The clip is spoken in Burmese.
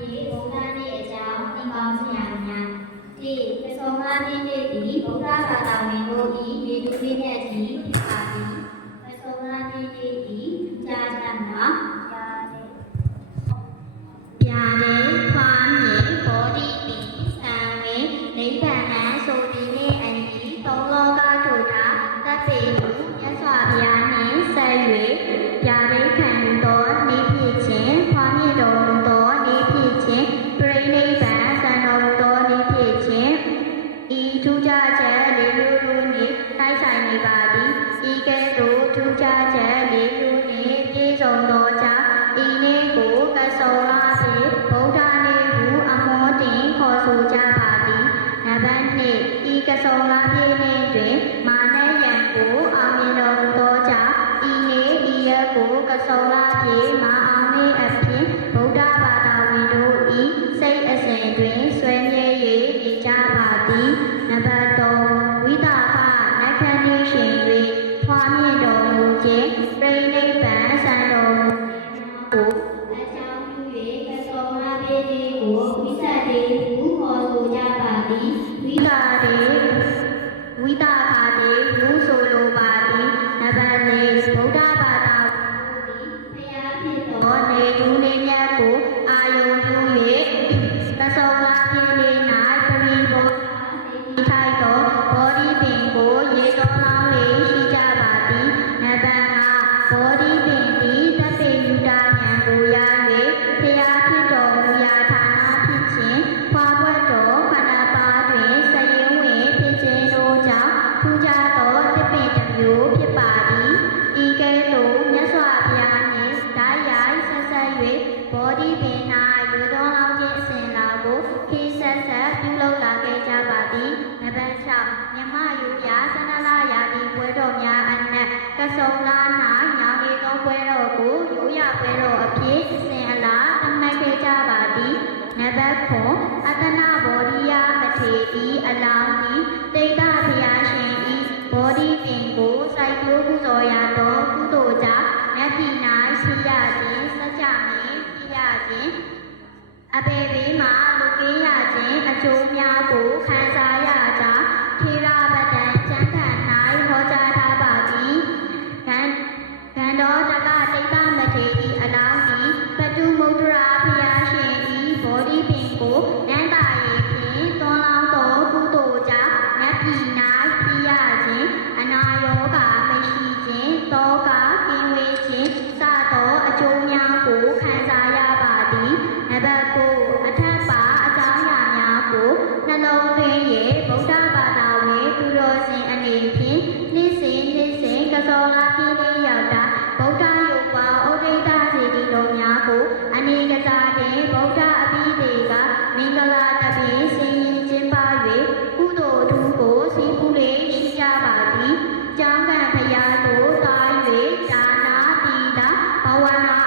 ဒီဘုရားနေ့အကြောင်းသင်ကောင်းစရာများဒီပစောမနေ့နေ့သည်ဘုရားဘာသာဝင်တို့၏ ထူးခြားချက်လေးမျိုးတို့နှင့်တိုက်ဆိုင်နေပါသည်ဤကဲ့သို့ထူးခြားချက်လေးမျိုးနှင့်ပြည့်စုံသောကြောင့်ဤနေ့ကိုကဆုံလာဖြင့်ဗုဒ္ဓနေ့ဟုအမောတင်ခေါ်ဆိုကြပါသည်နံပါတ်1ဤကဆုံလာပြည့်နေ့တွင်မာနယံကိုအောင်မြင်တော်မူသောကြောင့်ဤနေ့ဤရက်ကိုကဆုံလာ နံပါတ်3ဝိတာဖနက္ခဏိရှင်၍ဖွားမြင့်တော်မူခြင်းပြိဋိဘံစံတော်မူကိုအကြောင်းပြု၍ကဆုံလာပြည့်နေ့ကိုဝိသတေဟုခေါ်ဆိုကြပါသည်ဝိတာတေဝိတာခာတေဟု ခေတ်ဆက်ဆက်ပြုလုပ်လာခဲ့ကြပါသည်နံပါတ်6မြမယူရာသန္နလာယာတိပွဲတော်များအနက်ကဆုံလာ၌ညောင်နေသောပွဲတော်ကိုရိုးရပွဲတော်အဖြစ်အစဉ်အလာသတ်မှတ်ခဲ့ကြပါသည်နံပါတ်9အတနာဘောဓိယမထေဤအလောင်းဤတိတ်တဘုရားရှင်ဤဘောဓိပင်ကိုစိုက်ပျိုးပူဇော်ရသောကုသိုလ်ကြောင့်မြတ်ပြည်၌ရှိရခြင်းစัจ जा မြင်ပြရခြင်းအပေဘေးမှာလူကင်းရခြင်းအ ကျိုးများကိုခံစားရကြောင်းထေရပဒံကျမ်းဂန်၌ဟောကြားထားပါသည်။ဂန်ဂန်တော်တကတိတ်တမထေဤအလောင်းသည်ပတုမုဒ္ဒရာဖျားရှင်ဤဘောဓိပင်ကိုနန္တာရေဖြင့်သွန်လောင်းသောကုသိုလ်ကြောင့်နတ်ပြည်၌ဖြစ်ရခြင်းအနာရောဂါမရှိခြင်းသောကကင်းဝေးခြင်းစသောအကျိုးများကိုခံစားရပါသည်နံပါတ်9အထက်ပါ one.